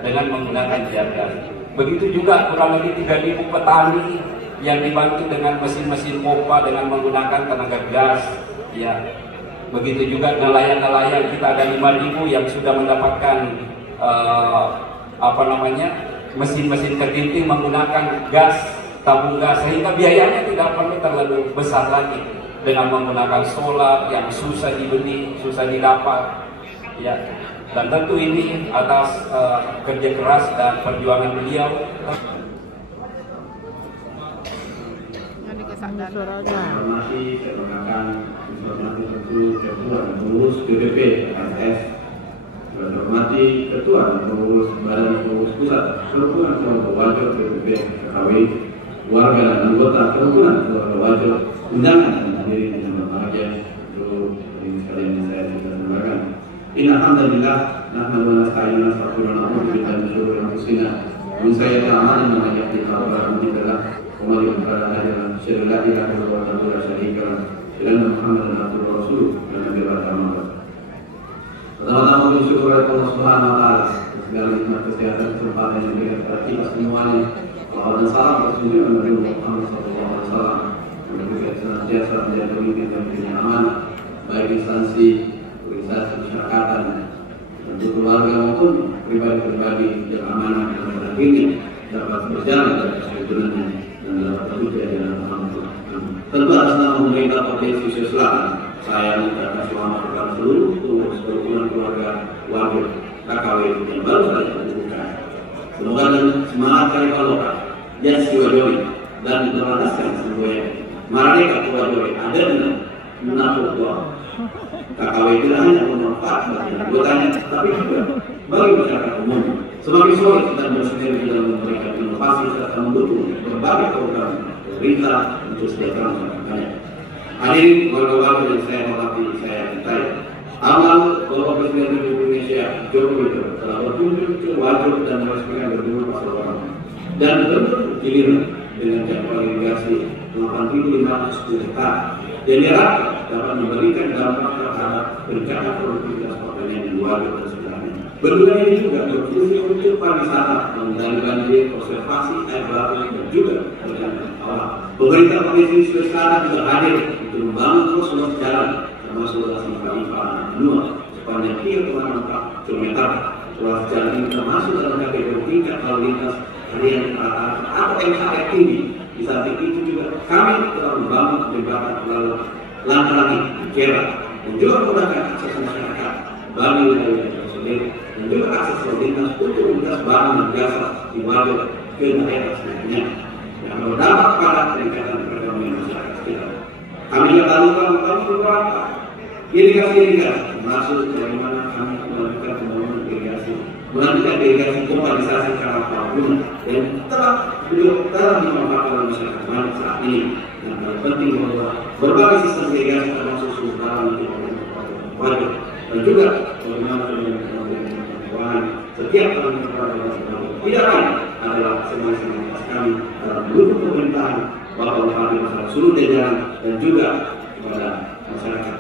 dengan menggunakan gas. Begitu juga kurang lebih 3.000 petani yang dibantu dengan mesin-mesin pompa dengan menggunakan tenaga gas, ya. Begitu juga nelayan-nelayan kita ada 5.000 yang sudah mendapatkan mesin-mesin ketinting menggunakan gas, tabung gas, sehingga biayanya tidak perlu terlalu besar lagi dengan menggunakan solar yang susah dibeli, susah didapat, ya. Dan tentu ini atas kerja keras dan perjuangan beliau. Informasi saya mengatakan informasi tentu ketua dan pengurus DPP RS, hormati ketua dan pengurus badan pengurus pusat kerukunan keluarga wajib DPP KKW, warga dan anggota kerukunan keluarga wajib, undangan dan hadirin yang berbahagia, seluruh hadirin sekalian yang saya banggakan. Alhamdulillah, nahmadu wa nasta'inu wa nastaghfiruh wa na'udzu billahi min syururi anfusina wa min sayyiati a'malina man yahdihillahu fala mudilla lahu wa man yudlil fala hadiya lahu. Asyhadu an la ilaha illallah wahdahu la syarika lahu wa asyhadu anna Muhammadan abduhu wa rasuluh. Pertama-tama bersyukur kepada Allah Subhanahu wa taala segala nikmat kesehatan kesempatan yang diberikan kepada kita semuanya. Salawat dan salam Rasulullah Nabi Muhammad SAW yang juga senantiasa menjadi pemimpin dan pemimpin amanah baik instansi, organisasi masyarakatan, dan keluarga maupun pribadi-pribadi yang amanah dan berakhlak dapat berjalan dari kesulitannya dan dapat terwujud dalam Muhammad. Tentu atas nama pemerintah Provinsi Sulawesi Selatan, saya mengucapkan selamat kepada seluruh kerukunan keluarga warga KKW yang baru saja dibuka. Semoga dengan semangat karya lokal yang siwajori dan berlandaskan semuanya Merdeka Siwajori ada dengan menafur doa. KKW tidak hanya bermanfaat bagi anggotanya, tapi juga bagi masyarakat umum. Semakin solid dan bersinergi dalam memberikan inovasi serta mendukung berbagai program pemerintah untuk kesejahteraan masyarakatnya. Hadirin warga-warga yang saya hormati, saya cintai. Amal Bapak Presiden Republik Indonesia Joko Widodo telah berkunjung ke wajib dan meresmikan bendungan Pasar Orang dan bentuk giliran dengan jadwal irigasi 8.510 hektar yang diharapkan dapat memberikan dampak terhadap peningkatan produktivitas pertanian di wajib dan sekitarnya. Bendungan ini juga berfungsi untuk pariwisata, mengendali banjir, konservasi air baku dan juga perjalanan alam. Pemerintah Provinsi Sulawesi Selatan juga hadir untuk membangun terus ruas jalan termasuk ruas Impari-Impari Benua sepanjang 3,4 km. Ruas jalan ini termasuk dalam kategori tingkat lalu lintas harian rata-rata atau MHR tinggi. Di samping itu juga kami telah membangun jembatan melalui Langkarangi, Kera, dan juga menggunakan akses masyarakat bagi wilayah tersebut dan juga akses lalu lintas untuk lintas barang dan jasa di wajib ke daerah selanjutnya yang berdampak pada peningkatan perekonomian masyarakat sekitar. Kami juga lakukan beberapa irigasi termasuk bagaimana kami melakukan pembangunan irigasi, melanjutkan irigasi kompensasi karena pengguna yang telah dimanfaatkan oleh masyarakat banyak saat ini. Yang paling penting bahwa berbagai sistem irigasi termasuk sumber dalam wajib dan juga bagaimana keuangan setiap tahun tidak lain adalah semangat kami dalam mendukung pemerintahan Bapak Bupati masyarakat seluruh jajaran dan juga kepada masyarakat.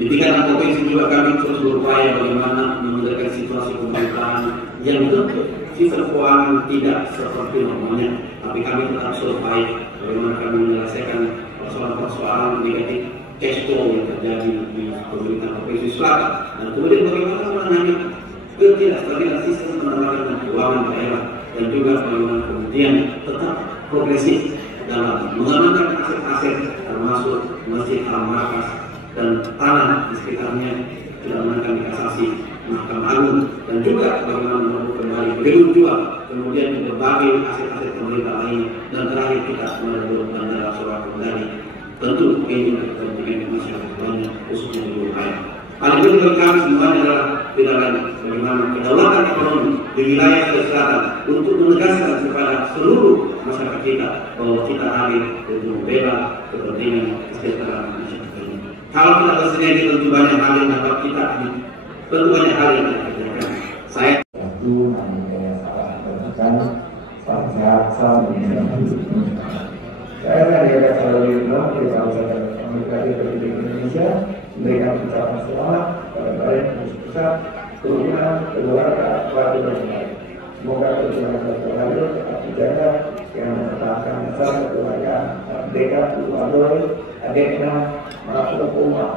Di tingkat provinsi juga kami terus berupaya bagaimana mengendalikan situasi pemerintahan yang tentu sistem keuangan tidak seperti normalnya, tapi kami tetap survive bagaimana kami menyelesaikan persoalan-persoalan negatif cash flow yang terjadi di pemerintah Provinsi Selatan dan kemudian bagaimana menangani ketidakstabilan sistem pengelolaan keuangan daerah dan juga bagaimana kemudian tetap progresif dalam mengamankan aset-aset termasuk Masjid Al-Markas dan tanah di sekitarnya tidak akan dikasasi Mahkamah Agung dan juga bagaimana menemukan kembali gedung jual kemudian berbagai aset-aset pemerintah lain dan terakhir kita menemukan Bandara Sorong Kendari. Tentu ini kepentingan masyarakat banyak khususnya di Wuhan. Paling penting bagi kami semuanya adalah tidak lain bagaimana kedaulatan ekonomi di wilayah Sulawesi Selatan untuk menegaskan kepada seluruh masyarakat kita bahwa kita hadir untuk membela kepentingan kesejahteraan masyarakat ini. Kalau kita bersinergi tentu banyak hal yang dapat kita tentu banyak hal yang kita kerjakan. Saya saya dari selalu bilang di kawasan Amerika Republik Indonesia memberikan ucapan selamat kepada baik pusat kerukunan keluarga warga dan lain. Semoga perjuangan terbaru menjaga, yang mempertahankan dasar keluarga merdeka, keluarga, adeknya, melakukan umat.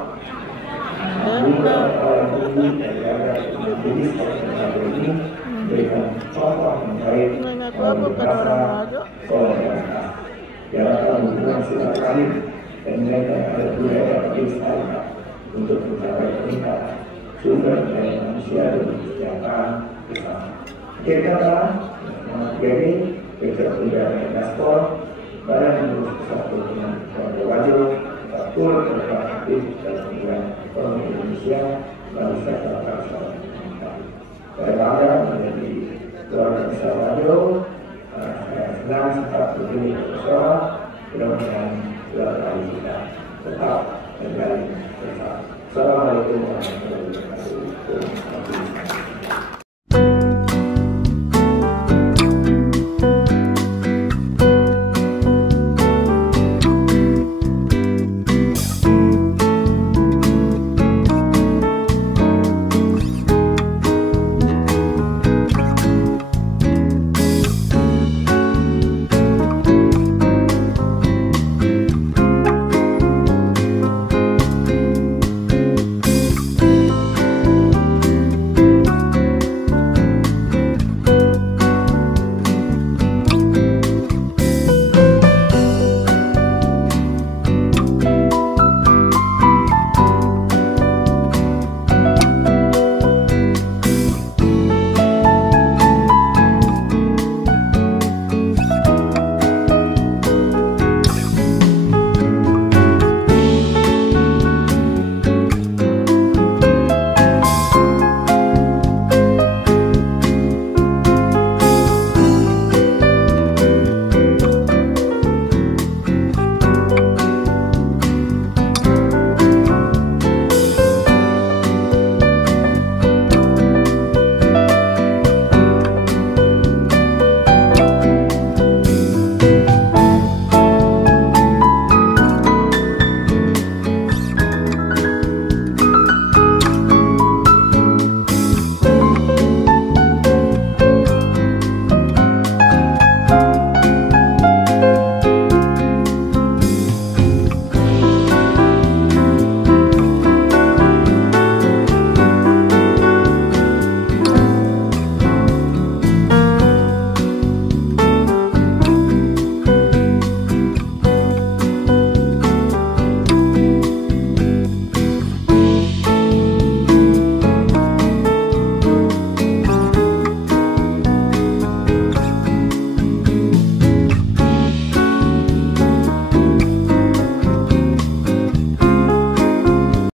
Juga orang ini menjaga ini ini berikan contoh yang baik solidaritas. Diharapkan hubungan silaturahmi dan mereka ada budaya dilestarikan untuk mencapai peningkatan sumber daya manusia dan kesejahteraan bersama. Akhir kata, jadi kerja udara Gaspol, Badan Pengurus Pusat Perhubungan Keluarga Wajo, turut berperan aktif dalam pemulihan ekonomi Indonesia melalui sektor transportasi. Saya bangga menjadi keluarga besar Wajo. Saya senang sempat berdiri bersama. Mudah-mudahan keluarga kita tetap kembali bersama. Assalamualaikum warahmatullahi wabarakatuh.